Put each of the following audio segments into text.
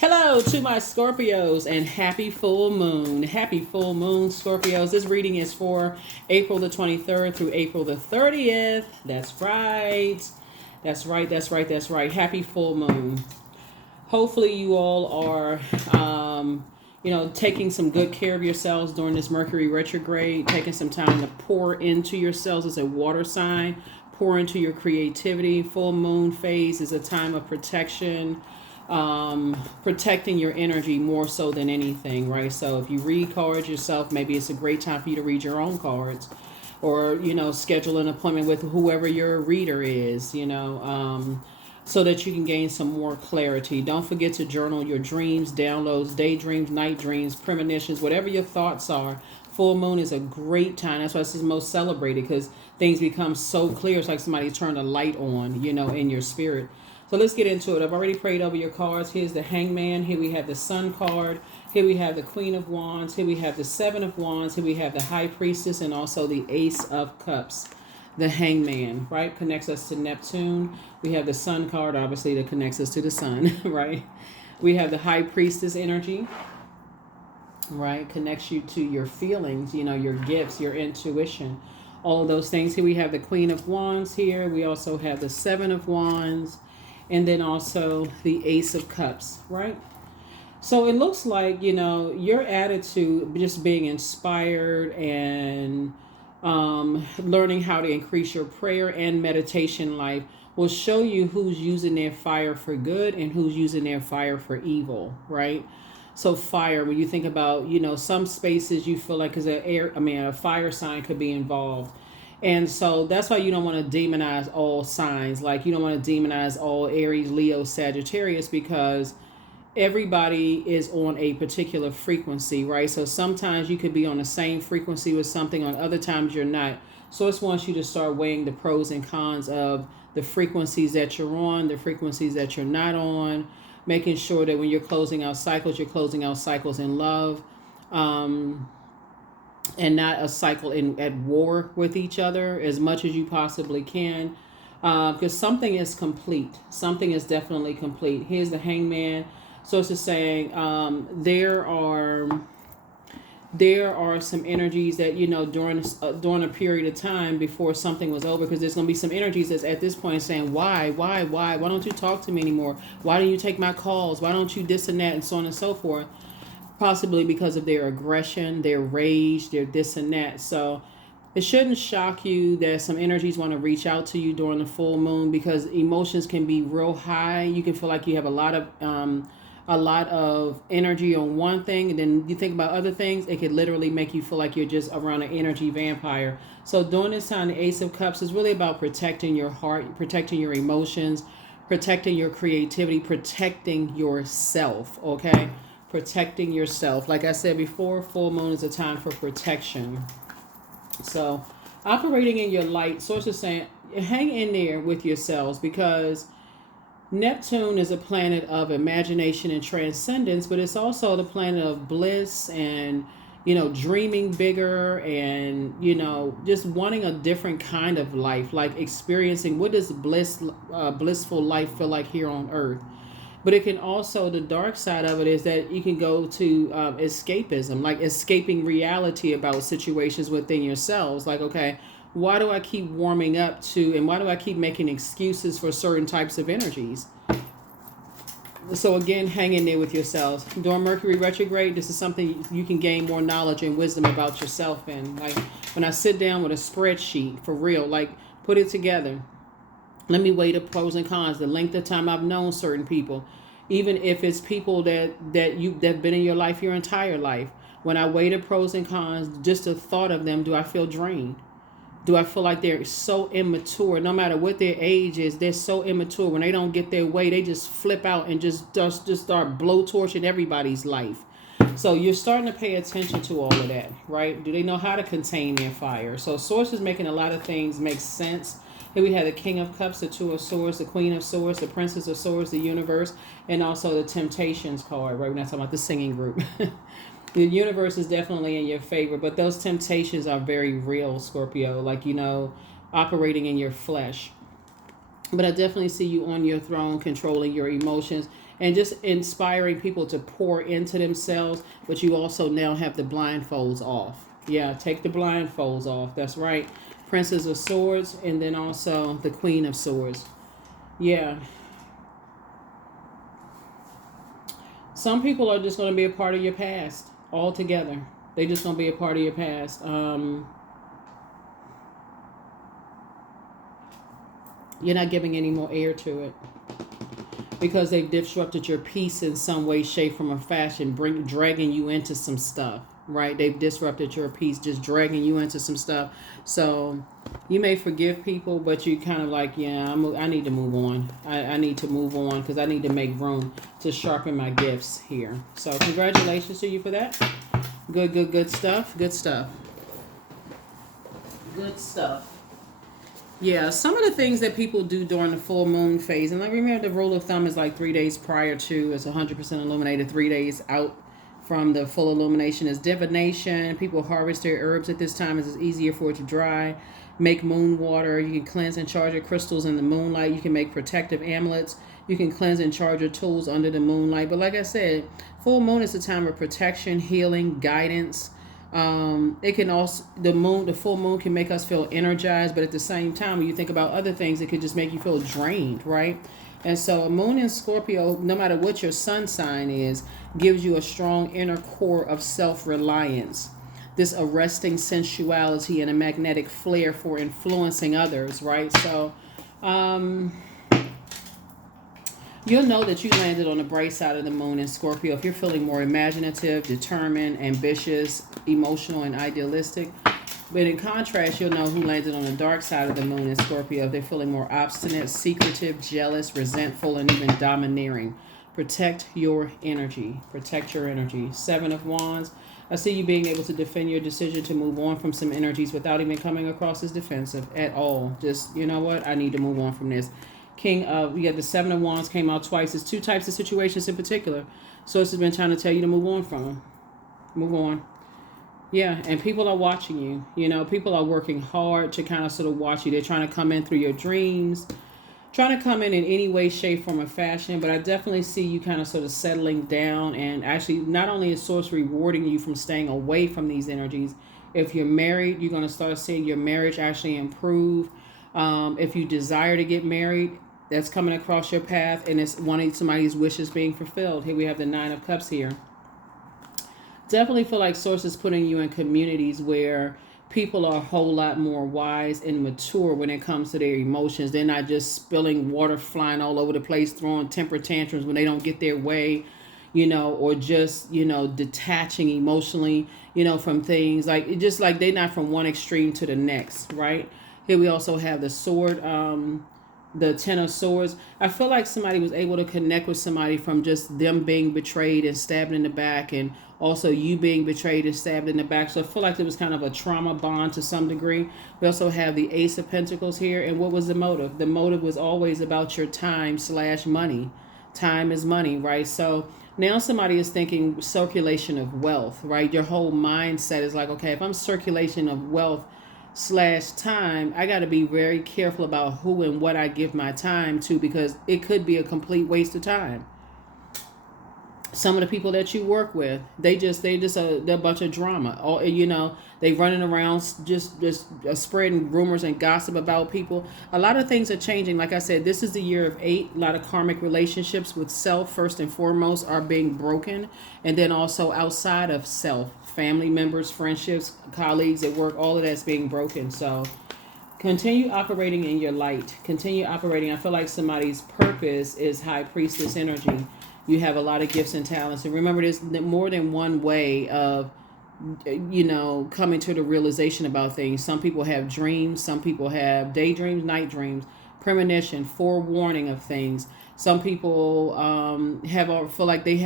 Hello to my Scorpios and happy full moon. Happy full moon, Scorpios. This reading is for April the 23rd through April the 30th. That's right. That's right. That's right. That's right. Happy full moon. Hopefully you all are taking some good care of yourselves during this Mercury retrograde, taking some time to pour into yourselves as a water sign, pour into your creativity. Full moon phase is a time of protection, protecting your energy more so than anything, right? So if you read cards yourself, maybe it's a great time for you to read your own cards, or schedule an appointment with whoever your reader is, so that you can gain some more clarity. Don't forget to journal your dreams, downloads, daydreams, night dreams, premonitions, whatever your thoughts are. Full moon is a great time. That's why this is most celebrated, because things become so clear. It's like somebody turned a light on, in your spirit. So let's get into it. I've already prayed over your cards. Here's the Hangman. Here we have the Sun card. Here we have the Queen of Wands. Here we have the Seven of Wands. Here we have the High Priestess, and also the Ace of Cups. The Hangman, right, connects us to Neptune. We have the Sun card, obviously, that connects us to the Sun, right? We have the High Priestess energy, right, connects you to your feelings, your gifts, your intuition, all of those things. Here we have the Queen of Wands here. We also have the Seven of Wands, and then also the Ace of Cups, right? So it looks like, your attitude, just being inspired and learning how to increase your prayer and meditation life, will show you who's using their fire for good and who's using their fire for evil, right? So fire, when you think about, some spaces you feel like a fire sign could be involved. And so that's why you don't want to demonize all signs. Like, you don't want to demonize all Aries, Leo, Sagittarius, because everybody is on a particular frequency, right? So sometimes you could be on the same frequency with something, on other times you're not. So it wants you to start weighing the pros and cons of the frequencies that you're on, the frequencies that you're not on, making sure that when you're closing out cycles, you're closing out cycles in love, and not a cycle at war with each other, as much as you possibly can, because something is complete. Something is definitely complete. Here's the Hangman. So it's just saying, there are some energies that, during a period of time before something was over, because there's going to be some energies that's at this point saying, why don't you talk to me anymore? Why don't you take my calls? Why don't you this and that, and so on and so forth? Possibly because of their aggression, their rage, their this and that. So it shouldn't shock you that some energies want to reach out to you during the full moon, because emotions can be real high. You can feel like you have a lot of energy on one thing, and then you think about other things. It could literally make you feel like you're just around an energy vampire. So during this time, the Ace of Cups is really about protecting your heart, protecting your emotions, protecting your creativity, protecting yourself, okay? Protecting yourself. Like I said before, full moon is a time for protection. So operating in your light, source is saying, hang in there with yourselves, because Neptune is a planet of imagination and transcendence, but it's also the planet of bliss and, dreaming bigger and, just wanting a different kind of life, like experiencing what does blissful life feel like here on earth. But it can also, the dark side of it is that you can go to escapism, like escaping reality about situations within yourselves. Like, okay, why do I keep warming up to, and why do I keep making excuses for certain types of energies? So again, hang in there with yourselves. During Mercury retrograde, this is something you can gain more knowledge and wisdom about yourself in. Like, when I sit down with a spreadsheet, for real, like, put it together. Let me weigh the pros and cons, the length of time I've known certain people, even if it's people that've been in your life your entire life. When I weigh the pros and cons, just the thought of them, do I feel drained? Do I feel like they're so immature? No matter what their age is, they're so immature. When they don't get their way, they just flip out and just start blowtorching everybody's life. So you're starting to pay attention to all of that, right? Do they know how to contain their fire? So Source is making a lot of things make sense. Here we have the King of Cups, the Two of Swords, the Queen of Swords, the Princess of Swords, the Universe, and also the Temptations card, right? We're not talking about the singing group. The universe is definitely in your favor, but those temptations are very real, Scorpio, like, operating in your flesh. But I definitely see you on your throne, controlling your emotions. and just inspiring people to pour into themselves. But you also now have the blindfolds off. Yeah, take the blindfolds off. That's right. Princess of Swords, and then also the Queen of Swords. Yeah. Some people are just going to be a part of your past altogether. They just going to be a part of your past. You're not giving any more air to it because they've disrupted your peace in some way, shape, form, or fashion, dragging you into some stuff, right? They've disrupted your peace, just dragging you into some stuff. So you may forgive people, but you kind of like, yeah, I need to move on. I need to move on because I need to make room to sharpen my gifts here. So congratulations to you for that. Good stuff. Good stuff. Good stuff. Yeah, some of the things that people do during the full moon phase, and like remember the rule of thumb is like 3 days prior to, it's 100% illuminated, 3 days out from the full illumination is divination. People harvest their herbs at this time as it's easier for it to dry. Make moon water. You can cleanse and charge your crystals in the moonlight. You can make protective amulets. You can cleanse and charge your tools under the moonlight. But like I said, full moon is a time of protection, healing, guidance. It can also, the full moon can make us feel energized, but at the same time, when you think about other things, it could just make you feel drained, right? And so a moon in Scorpio, no matter what your sun sign is, gives you a strong inner core of self-reliance, this arresting sensuality and a magnetic flair for influencing others, right? So you'll know that you landed on the bright side of the moon in Scorpio if you're feeling more imaginative, determined, ambitious, emotional, and idealistic. But in contrast, you'll know who landed on the dark side of the moon in Scorpio if they're feeling more obstinate, secretive, jealous, resentful, and even domineering. Protect your energy. Protect your energy. 7 of Wands. I see you being able to defend your decision to move on from some energies without even coming across as defensive at all. Just, you know what? I need to move on from this. You got the 7 of Wands came out twice. It's 2 types of situations in particular. So it's been trying to tell you to move on from them. Move on. Yeah, and people are watching you. You know, people are working hard to kind of sort of watch you. They're trying to come in through your dreams, trying to come in any way, shape, form, or fashion. But I definitely see you kind of sort of settling down. And actually, not only is Source rewarding you from staying away from these energies, if you're married, you're going to start seeing your marriage actually improve. If you desire to get married, that's coming across your path, and it's one of somebody's wishes being fulfilled. Here we have the 9 of Cups here. Definitely feel like Source is putting you in communities where people are a whole lot more wise and mature when it comes to their emotions. They're not just spilling water, flying all over the place, throwing temper tantrums when they don't get their way, you know, or just, you know, detaching emotionally, you know, from things. Like, just like they're not from one extreme to the next, right? Here we also have the sword, the 10 of Swords. I feel like somebody was able to connect with somebody from just them being betrayed and stabbed in the back, and also you being betrayed and stabbed in the back. So I feel like it was kind of a trauma bond to some degree. We also have the Ace of Pentacles here. And what was the motive? The motive was always about your time/money. Time is money, right? So now somebody is thinking circulation of wealth, right? Your whole mindset is like, okay, if I'm circulation of wealth/time, I got to be very careful about who and what I give my time to, because it could be a complete waste of time. Some of the people that you work with, they're a bunch of drama. Or, you know, they running around just spreading rumors and gossip about people. A lot of things are changing. Like I said, this is the year of 8. A lot of karmic relationships with self, first and foremost, are being broken. And then also outside of self, family members, friendships, colleagues at work, all of that's being broken. So continue operating in your light. Continue operating. I feel like somebody's purpose is High Priestess energy. You have a lot of gifts and talents. And remember, there's more than one way of, you know, coming to the realization about things. Some people have dreams. Some people have daydreams, night dreams, premonition, forewarning of things. Some people feel like they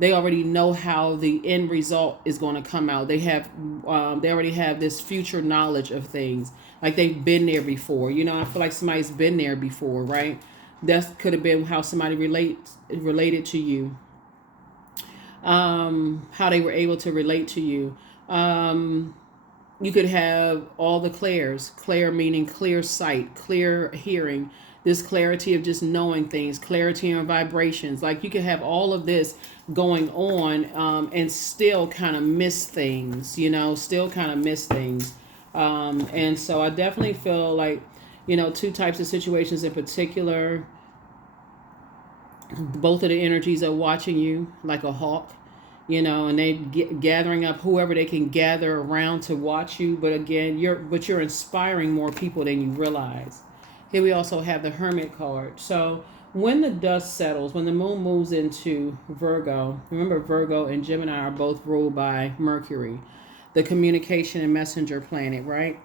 already know how the end result is going to come out. They already have this future knowledge of things. Like they've been there before. You know, I feel like somebody's been there before, right? That could have been how somebody related to you. How they were able to relate to you. You could have all the clairs. Clair meaning clear sight, clear hearing, this clarity of just knowing things, clarity in vibrations. Like you can have all of this going on, and still kind of miss things, still kind of miss things. And so I definitely feel like, two types of situations in particular. Both of the energies are watching you like a hawk, and they gathering up whoever they can gather around to watch you. But again, you're inspiring more people than you realize. Here we also have the Hermit card. So when the dust settles, when the moon moves into Virgo, remember Virgo and Gemini are both ruled by Mercury, the communication and messenger planet, right?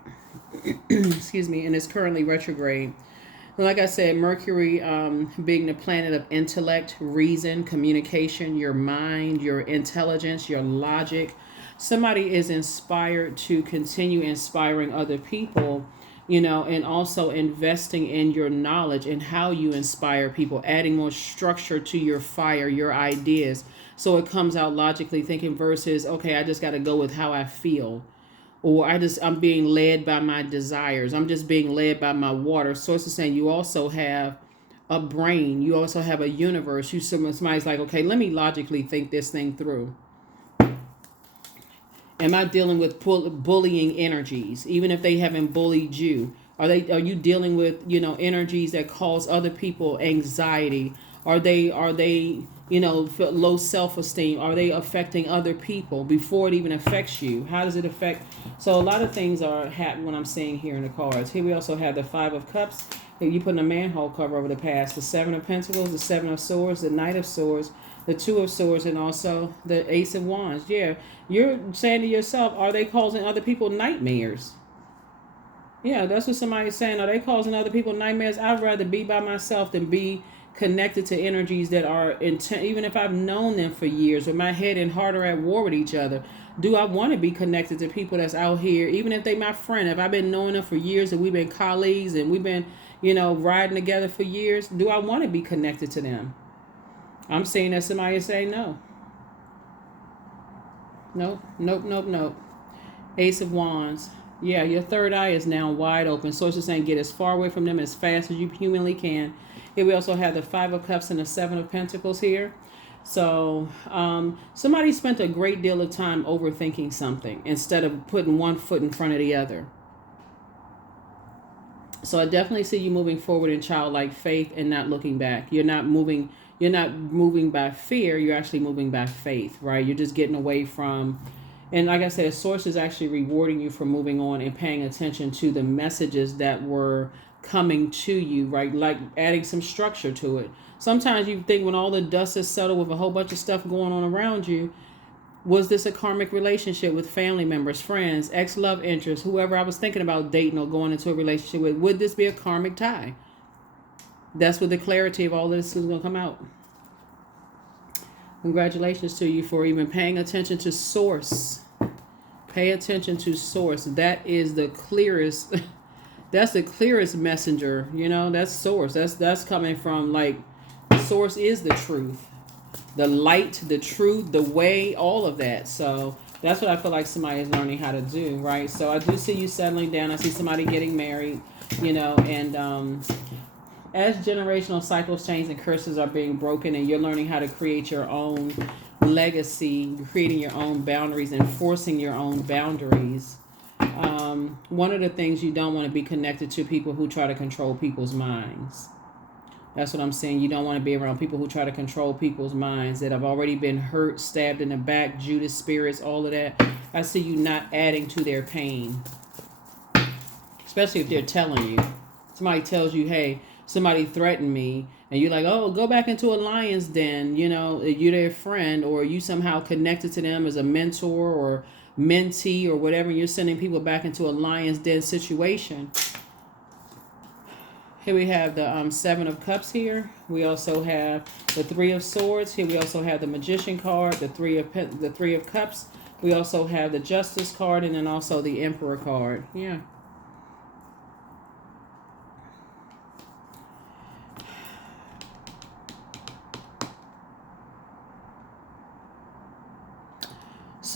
Excuse me, and it's currently retrograde. Like I said, Mercury being the planet of intellect, reason, communication, your mind, your intelligence, your logic. Somebody is inspired to continue inspiring other people, and also investing in your knowledge and how you inspire people, adding more structure to your fire, your ideas. So it comes out logically thinking versus, okay, I just got to go with how I feel. Or I'm being led by my desires. I'm just being led by my water. So it's saying you also have a brain. You also have a universe. Somebody's like, okay, let me logically think this thing through. Am I dealing with bullying energies, even if they haven't bullied you? Are you dealing with energies that cause other people anxiety? Are they low self-esteem? Are they affecting other people before it even affects you? How does it affect? So a lot of things are happening when I'm seeing here in the cards. Here we also have the Five of Cups. You putting a manhole cover over the past. The Seven of Pentacles, the Seven of Swords, the Knight of Swords, the Two of Swords, and also the Ace of Wands. Yeah, you're saying to yourself, are they causing other people nightmares? Yeah, that's what somebody's saying. Are they causing other people nightmares? I'd rather be by myself than be connected to energies that are intent. Even if I've known them for years, with my head and heart are at war with each other, do I want to be connected to people that's out here, even if they my friend? If I've been knowing them for years and we've been colleagues and we've been, riding together for years, do I want to be connected to them? I'm seeing that somebody is saying no. Nope, nope, nope, nope. Ace of Wands. Yeah, your third eye is now wide open. So it's just saying get as far away from them as fast as you humanly can. Here we also have the Five of Cups and the Seven of Pentacles here. So somebody spent a great deal of time overthinking something instead of putting one foot in front of the other. So I definitely see you moving forward in childlike faith and not looking back. You're not moving by fear. You're actually moving by faith, right? You're just getting away from, and like I said, a source is actually rewarding you for moving on and paying attention to the messages that were coming to you, right? Like adding some structure to it. Sometimes you think when all the dust is settled with a whole bunch of stuff going on around you, was this a karmic relationship with family members, friends, ex-love interest, whoever I was thinking about dating or going into a relationship with? Would this be a karmic tie? That's what the clarity of all this is going to come out. Congratulations to you for even paying attention to source. Pay attention to source. That is the clearest. That's the clearest messenger. That's source. That's coming from, like, source is the truth. The light, the truth, the way, all of that. So that's what I feel like somebody is learning how to do, right? So I do see you settling down. I see somebody getting married, and as generational cycles change and curses are being broken and you're learning how to create your own legacy, creating your own boundaries, enforcing your own boundaries. One of the things you don't want to be connected to people who try to control people's minds. That's what I'm saying. You don't want to be around people who try to control people's minds that have already been hurt, stabbed in the back, Judas spirits, all of that. I see you not adding to their pain. Especially if they're telling you. Somebody tells you, hey, somebody threatened me. And you're like, oh, go back into a lion's den. You're their friend, or you somehow connected to them as a mentor or mentee or whatever. You're sending people back into a lion's den situation. Here we have the Seven of Cups here. We also have the Three of Swords. Here we also have the Magician card, the Three of Cups. We also have the Justice card, and then also the Emperor card. Yeah.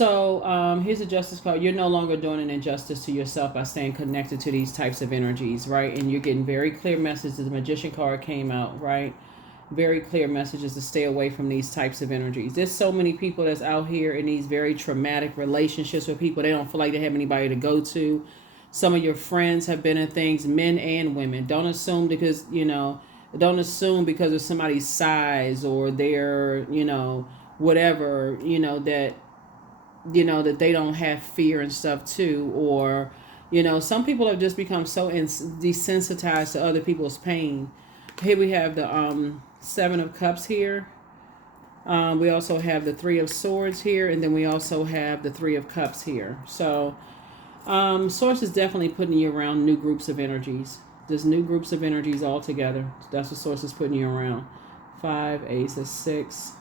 So here's a justice card. You're no longer doing an injustice to yourself by staying connected to these types of energies, right? And you're getting very clear messages. The Magician card came out, right? Very clear messages to stay away from these types of energies. There's so many people that's out here in these very traumatic relationships with people they don't feel like they have anybody to go to. Some of your friends have been in things, men and women. Don't assume because, don't assume because of somebody's size or their, whatever, that they don't have fear and stuff too. Or, some people have just become so desensitized to other people's pain. Here we have the Seven of Cups here. We also have the Three of Swords here, and then we also have the Three of Cups here. So Source is definitely putting you around new groups of energies. There's new groups of energies all together. That's what Source is putting you around. 5, Ace of 6.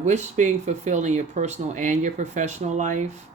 Wish being fulfilled in your personal and your professional life.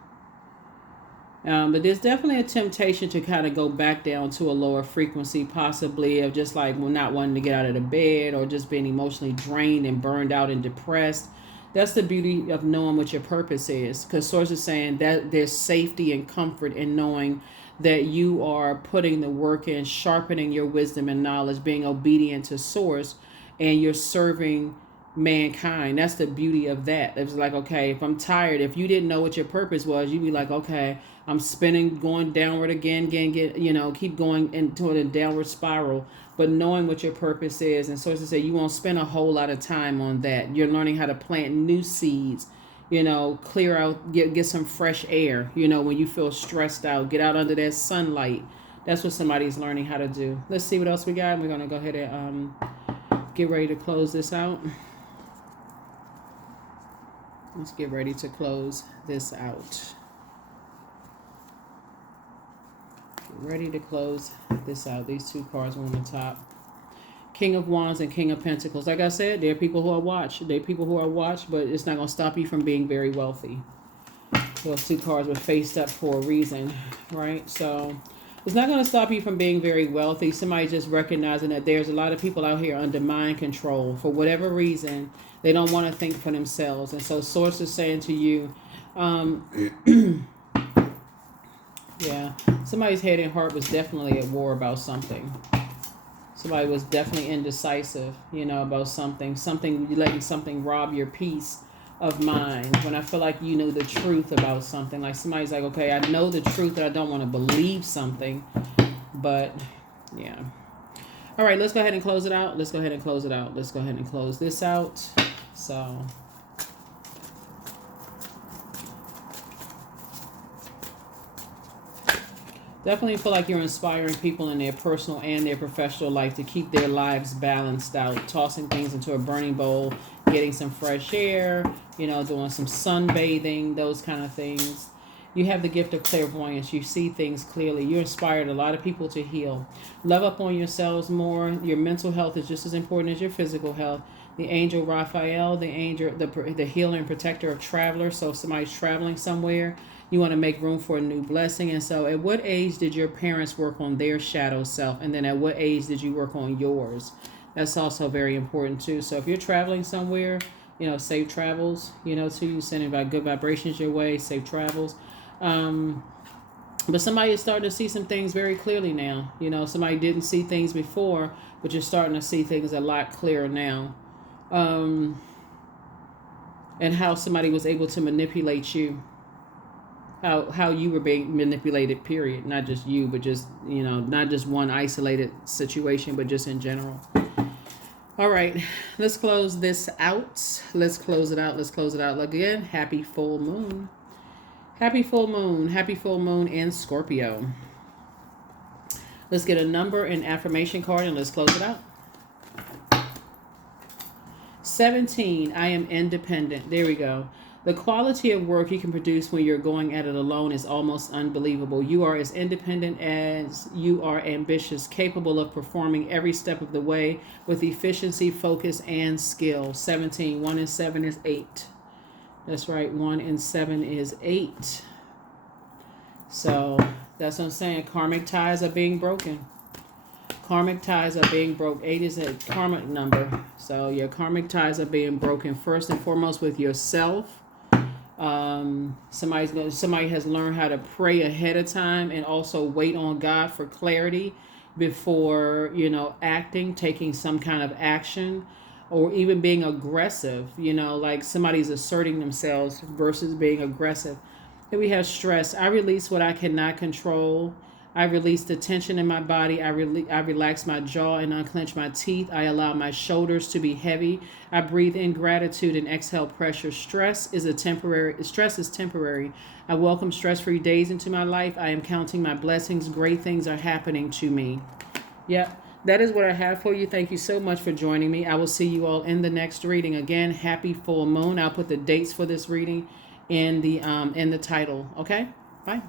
But there's definitely a temptation to kind of go back down to a lower frequency, possibly of just like not wanting to get out of the bed or just being emotionally drained and burned out and depressed. That's the beauty of knowing what your purpose is, because Source is saying that there's safety and comfort in knowing that you are putting the work in, sharpening your wisdom and knowledge, being obedient to Source, and you're serving mankind. That's the beauty of that. It's like, okay, if I'm tired, if you didn't know what your purpose was, you'd be like, okay, I'm spinning, going downward again, keep going into a downward spiral. But knowing what your purpose is, and Source to say you won't spend a whole lot of time on that. You're learning how to plant new seeds, clear out, get some fresh air, when you feel stressed out, get out under that sunlight. That's what somebody's learning how to do. Let's see what else we got. We're going to go ahead and get ready to close this out. Let's get ready to close this out. Ready to close this out. These two cards are on the top. King of Wands and King of Pentacles. Like I said, there are people who are watched. But it's not going to stop you from being very wealthy. Those two cards were faced up for a reason, right? So it's not going to stop you from being very wealthy. Somebody just recognizing that there's a lot of people out here under mind control. For whatever reason, they don't want to think for themselves. And so Source is saying to you, somebody's head and heart was definitely at war about something. Somebody was definitely indecisive, about something. Letting something rob your peace of mind. When I feel like you know the truth about something. Like somebody's like, okay, I know the truth, that I don't want to believe something. But, yeah. All right, let's go ahead and close it out. Let's go ahead and close this out. So... definitely feel like you're inspiring people in their personal and their professional life to keep their lives balanced out, tossing things into a burning bowl, getting some fresh air, doing some sunbathing, those kind of things. You have the gift of clairvoyance. You see things clearly. You inspired a lot of people to heal. Love up on yourselves more. Your mental health is just as important as your physical health. The angel Raphael, the healer and protector of travelers. So if somebody's traveling somewhere, you want to make room for a new blessing. And so at what age did your parents work on their shadow self? And then at what age did you work on yours? That's also very important too. So if you're traveling somewhere, safe travels, to you, sending good vibrations your way, safe travels. But somebody is starting to see some things very clearly now. Somebody didn't see things before, but you're starting to see things a lot clearer now. And how somebody was able to manipulate you. How you were being manipulated, period. Not just you, but just, not just one isolated situation, but just in general. All right, let's close this out. Let's close it out. Again, happy full moon. Happy full moon in Scorpio. Let's get a number and affirmation card and let's close it out. 17, I am independent. There we go. The quality of work you can produce when you're going at it alone is almost unbelievable. You are as independent as you are ambitious, capable of performing every step of the way with efficiency, focus, and skill. 17, 1 and 7 is 8. That's right, 1 and 7 is 8. So that's what I'm saying. Karmic ties are being broken. Karmic ties are being broke. 8 is a karmic number. So your karmic ties are being broken first and foremost with yourself. Somebody has learned how to pray ahead of time and also wait on God for clarity before, acting, taking some kind of action, or even being aggressive, like somebody's asserting themselves versus being aggressive. Then we have stress. I release what I cannot control. I release the tension in my body. I relax my jaw and unclench my teeth. I allow my shoulders to be heavy. I breathe in gratitude and exhale pressure. Stress is temporary. I welcome stress-free days into my life. I am counting my blessings. Great things are happening to me. Yep. That is what I have for you. Thank you so much for joining me. I will see you all in the next reading. Again, happy full moon. I'll put the dates for this reading in the title. Okay? Bye.